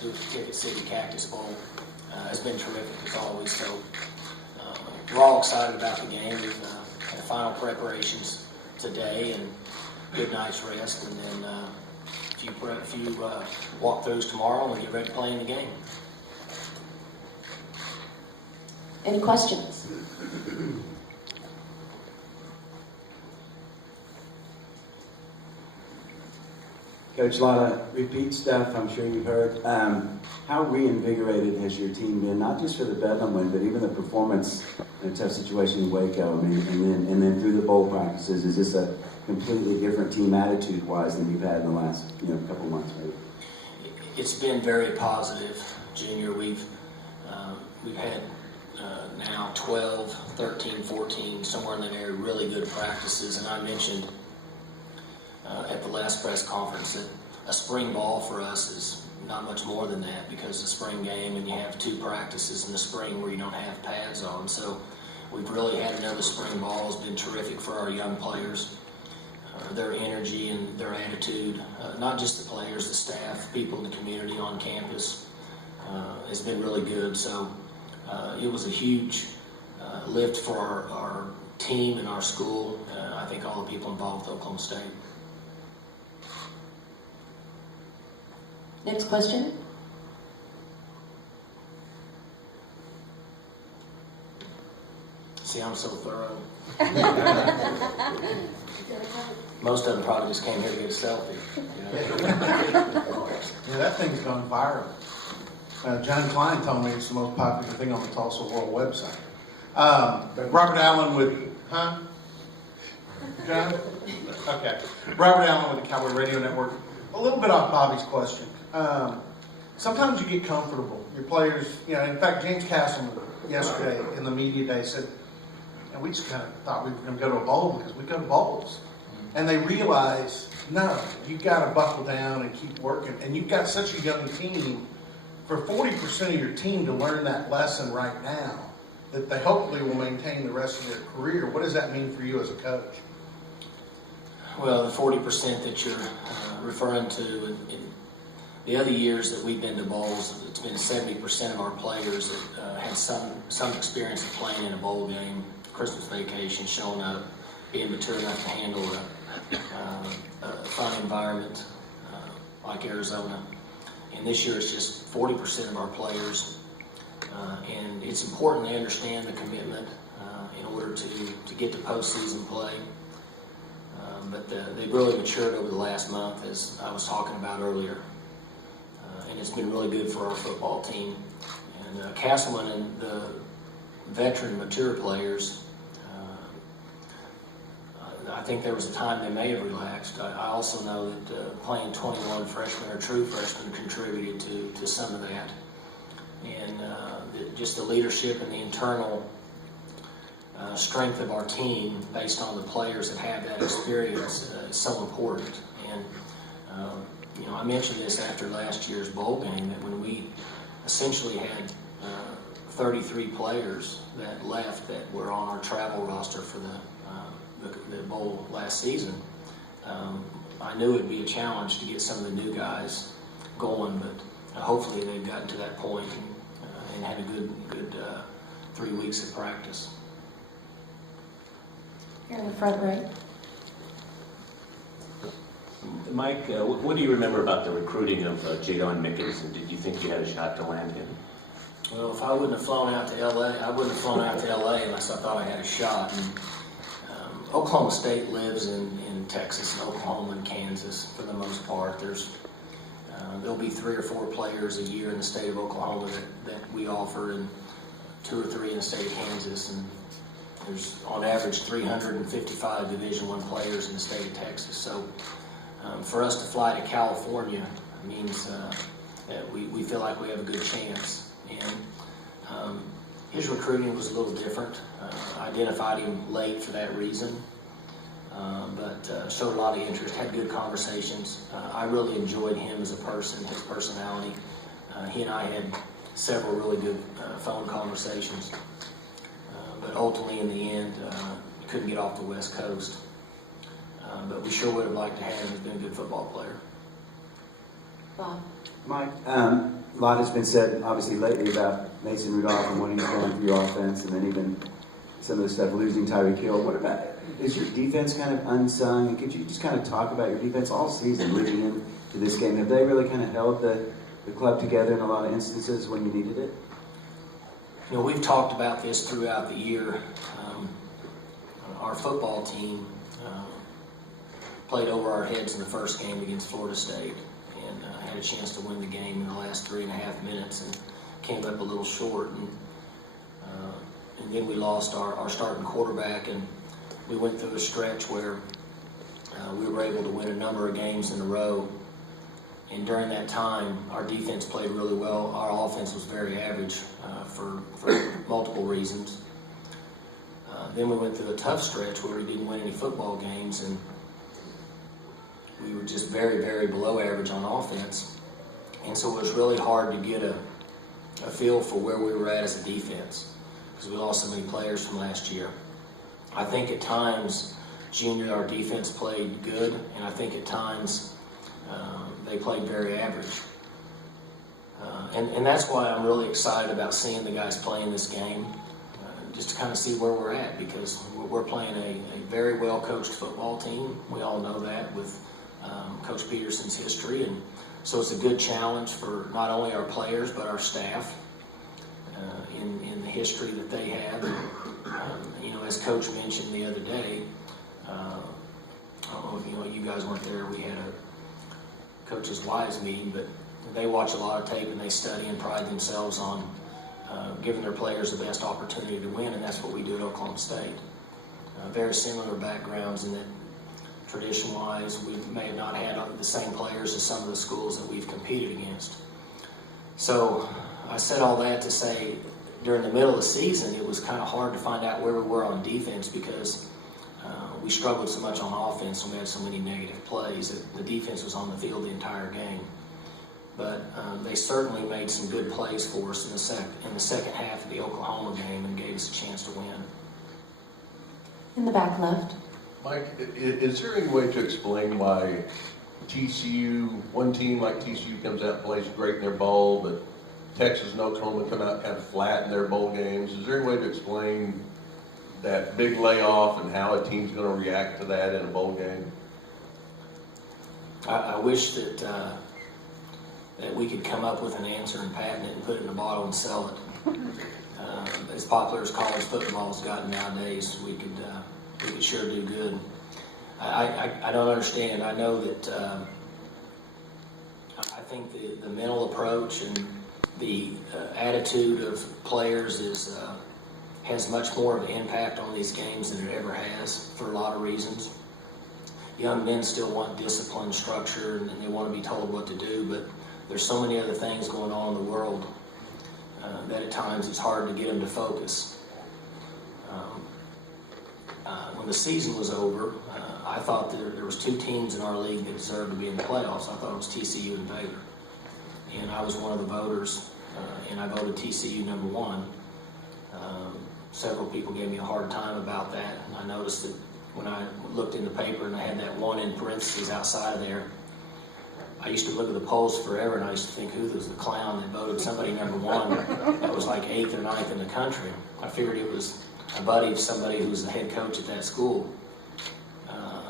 to do with the Ticket City Cactus Bowl. Has been terrific as always. So we're all excited about the game. We've had the final preparations today and good night's rest, and then a few walkthroughs tomorrow, and we get ready to play in the game. Any questions? Coach, a lot of repeat stuff, I'm sure you've heard. How reinvigorated has your team been, not just for the Bedlam win, but even the performance in a tough situation in Waco? I mean, and then through the bowl practices, is this a completely different team attitude-wise than you've had in the last couple months, maybe? It's been very positive, Junior. We've had now 12, 13, 14, somewhere in that area, really good practices. And I mentioned at the last press conference that a spring ball for us is not much more than that, because the spring game, and you have 2 practices in the spring where you don't have pads on. So we've really had another spring ball. Has been terrific for our young players. Their energy and their attitude, not just the players, the staff, people in the community on campus, has been really good. So it was a huge lift for our team and our school. I think all the people involved with Oklahoma State. Next question. See, I'm so thorough. Most of them probably just came here to get a selfie. Yeah, that thing's gone viral. John Klein told me it's the most popular thing on the Tulsa World website. Robert Allen with, John? Okay. Robert Allen with the Cowboy Radio Network. A little bit off Bobby's question. Sometimes you get comfortable. Your players, in fact, James Castleman yesterday in the media day said, and we just kind of thought we were going to go to a bowl because we go to bowls. And they realize, no, you've got to buckle down and keep working. And you've got such a young team. For 40% of your team to learn that lesson right now, that they hopefully will maintain the rest of their career, what does that mean for you as a coach? Well, the 40% that you're referring to, in the other years that we've been to bowls, it's been 70% of our players that had some experience of playing in a bowl game, Christmas vacation, showing up, being mature enough to handle a fun environment like Arizona. And this year it's just 40% of our players. And it's important they understand the commitment in order to get to postseason play. But they've really matured over the last month, as I was talking about earlier. And it's been really good for our football team. And Castleman and the veteran, mature players, I think there was a time they may have relaxed. I also know that playing 21 freshmen or true freshmen contributed to some of that. And just the leadership and the internal strength of our team based on the players that have that experience is so important. And I mentioned this after last year's bowl game, that when we essentially had 33 players that left that were on our travel roster for the bowl last season, I knew it'd be a challenge to get some of the new guys going, but hopefully they've gotten to that point and had a good 3 weeks of practice. Here in the front right. Mike, what do you remember about the recruiting of Jadon Mickens, and did you think you had a shot to land him? Well, if I wouldn't have flown out to LA, I wouldn't have flown out to LA unless I thought I had a shot. And Oklahoma State lives in Texas and Oklahoma and Kansas for the most part. There'll be 3 or 4 players a year in the state of Oklahoma that we offer, and 2 or 3 in the state of Kansas. And there's on average 355 Division I players in the state of Texas. So for us to fly to California means that we feel like we have a good chance. And his recruiting was a little different. I identified him late for that reason, but showed a lot of interest, had good conversations. I really enjoyed him as a person, his personality. He and I had several really good phone conversations. But ultimately, in the end, he couldn't get off the West Coast. But we sure would have liked to have him. He's been a good football player. Bob? Mike, a lot has been said, obviously, lately about Mason Rudolph and what he's done for your offense, and then even some of the stuff losing Tyreek Hill. What about, is your defense kind of unsung? And could you just kind of talk about your defense all season leading into this game? Have they really kind of held the club together in a lot of instances when you needed it? You know, we've talked about this throughout the year. Our football team played over our heads in the first game against Florida State and had a chance to win the game in the last 3.5 minutes and came up a little short. And then we lost our starting quarterback, and we went through a stretch where we were able to win a number of games in a row. And during that time, our defense played really well. Our offense was very average for multiple reasons. Then we went through a tough stretch where we didn't win any football games, and we were just very, very below average on offense. And so it was really hard to get a feel for where we were at as a defense because we lost so many players from last year. I think at times, Junior, our defense played good, and I think at times they played very average. And that's why I'm really excited about seeing the guys playing this game, just to kind of see where we're at, because we're playing a very well-coached football team. We all know that with Coach Peterson's history, and so it's a good challenge for not only our players but our staff in the history that they have. You know, as Coach mentioned the other day, I don't know if you guys weren't there. We had a Coach's Wise meeting, but they watch a lot of tape and they study and pride themselves on giving their players the best opportunity to win, and that's what we do at Oklahoma State. Very similar backgrounds in that tradition-wise, we may have not had the same players as some of the schools that we've competed against. So I said all that to say during the middle of the season, it was kind of hard to find out where we were on defense because we struggled so much on offense and we had so many negative plays that the defense was on the field the entire game. But they certainly made some good plays for us in the second half of the Oklahoma game and gave us a chance to win. In the back left. Mike, is there any way to explain why TCU, one team like TCU comes out and plays great in their bowl, but Texas and Oklahoma come out kind of flat in their bowl games? Is there any way to explain that big layoff and how a team's going to react to that in a bowl game? I wish that we could come up with an answer and patent it and put it in a bottle and sell it. As popular as college football has gotten nowadays, we could sure do good. I don't understand. I know that I think the mental approach and the attitude of players has much more of an impact on these games than it ever has for a lot of reasons. Young men still want discipline, structure, and they want to be told what to do, but there's so many other things going on in the world that at times it's hard to get them to focus. When the season was over, I thought there was two teams in our league that deserved to be in the playoffs. I thought it was TCU and Baylor. And I was one of the voters, and I voted TCU number one. Several people gave me a hard time about that, and I noticed that when I looked in the paper and I had that one in parentheses outside of there, I used to look at the polls forever, and I used to think, who was the clown that voted somebody number one that was like 8th or 9th in the country? I figured it was a buddy of somebody who was the head coach at that school.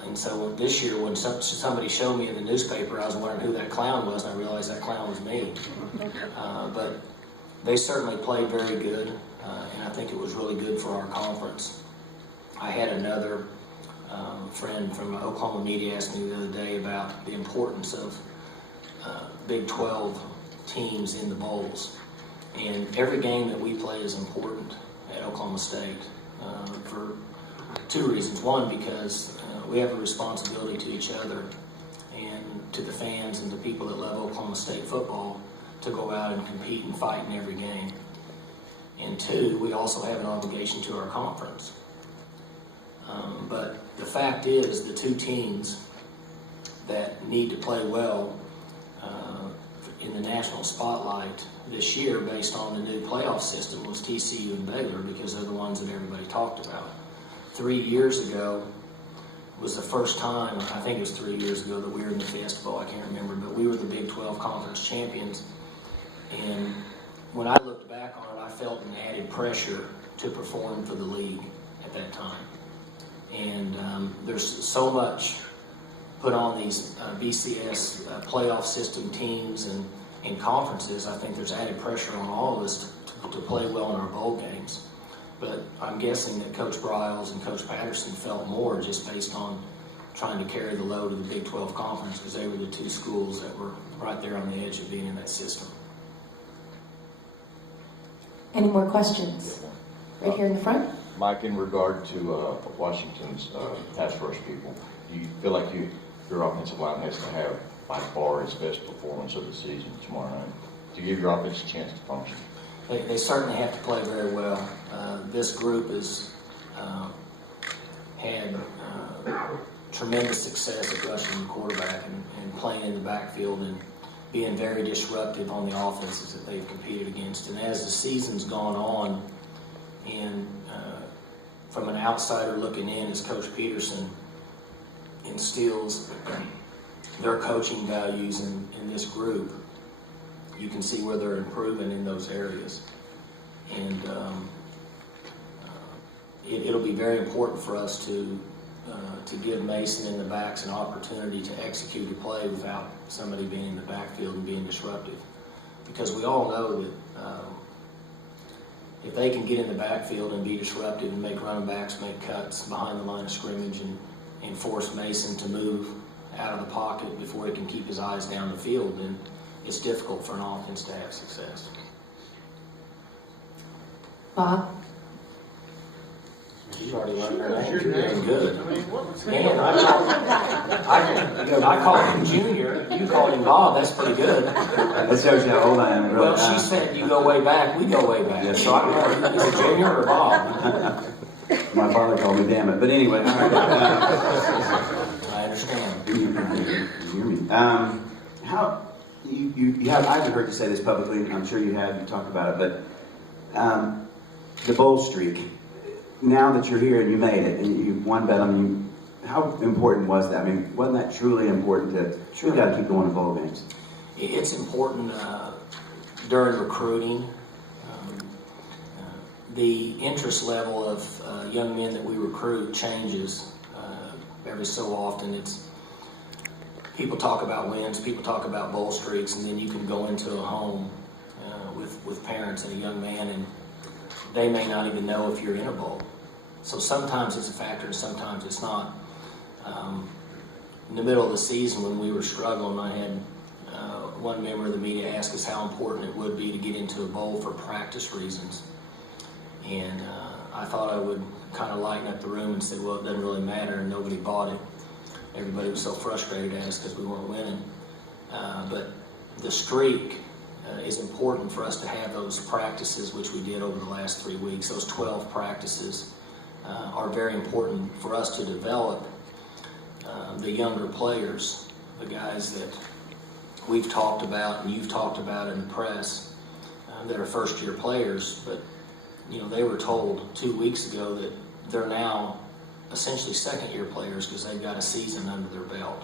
And so this year, when somebody showed me in the newspaper, I was wondering who that clown was, and I realized that clown was me. But they certainly played very good, and I think it was really good for our conference. I had another friend from Oklahoma media ask me the other day about the importance of Big 12 teams in the bowls. And every game that we play is important at Oklahoma State for two reasons. One, because we have a responsibility to each other and to the fans and the people that love Oklahoma State football to go out and compete and fight in every game. And two, we also have an obligation to our conference. But the fact is, the two teams that need to play well in the national spotlight this year based on the new playoff system was TCU and Baylor, because they're the ones that everybody talked about. 3 years ago, was the first time, I think it was 3 years ago, that we were in the Fiesta Bowl. I can't remember, but we were the Big 12 Conference champions. And when I looked back on it, I felt an added pressure to perform for the league at that time. And there's so much put on these BCS playoff system teams and conferences. I think there's added pressure on all of us to play well in our bowl games. But I'm guessing that Coach Briles and Coach Patterson felt more just based on trying to carry the load of the Big 12 Conference, because they were the two schools that were right there on the edge of being in that system. Any more questions? Right here in the front. Mike, in regard to Washington's pass rush people, do you feel like your offensive line has to have by far its best performance of the season tomorrow night to give your offense a chance to function? They certainly have to play very well. This group has had tremendous success at rushing the quarterback and playing in the backfield and being very disruptive on the offenses that they've competed against. And as the season's gone on, and from an outsider looking in, as Coach Peterson instills their coaching values in this group, you can see where they're improving in those areas. And it'll be very important for us to give Mason and the backs an opportunity to execute a play without somebody being in the backfield and being disruptive. Because we all know that if they can get in the backfield and be disruptive and make running backs make cuts behind the line of scrimmage and force Mason to move out of the pocket before he can keep his eyes down the field, then it's difficult for an offense to have success. Bob? You already learned her name. You're doing good. Man, I called him Junior. You called him Bob. That's pretty good. That shows you how old I am. Really. Well, she said you go way back. We go way back. So I don't know. Is it Junior or Bob? My father called me, damn it. But anyway, all right. I understand. You hear me? How you have? I haven't heard you say this publicly. I'm sure you have. You talked about it, but the bowl streak. Now that you're here and you made it and you won Bedlam, how important was that? I mean, wasn't that truly important to we got to keep going to bowl games? It's important during recruiting. The interest level of young men that we recruit changes every so often. It's people talk about wins, people talk about bowl streaks, and then you can go into a home with parents and a young man, and they may not even know if you're in a bowl. So sometimes it's a factor and sometimes it's not. In the middle of the season when we were struggling, I had one member of the media ask us how important it would be to get into a bowl for practice reasons. And I thought I would kind of lighten up the room and say, well, it doesn't really matter, and nobody bought it. Everybody was so frustrated at us because we weren't winning. But the streak is important for us to have those practices, which we did over the last 3 weeks. Those 12 practices are very important for us to develop the younger players, the guys that we've talked about and you've talked about in the press that are first-year players. But you know, they were told 2 weeks ago that they're now essentially second-year players because they've got a season under their belt.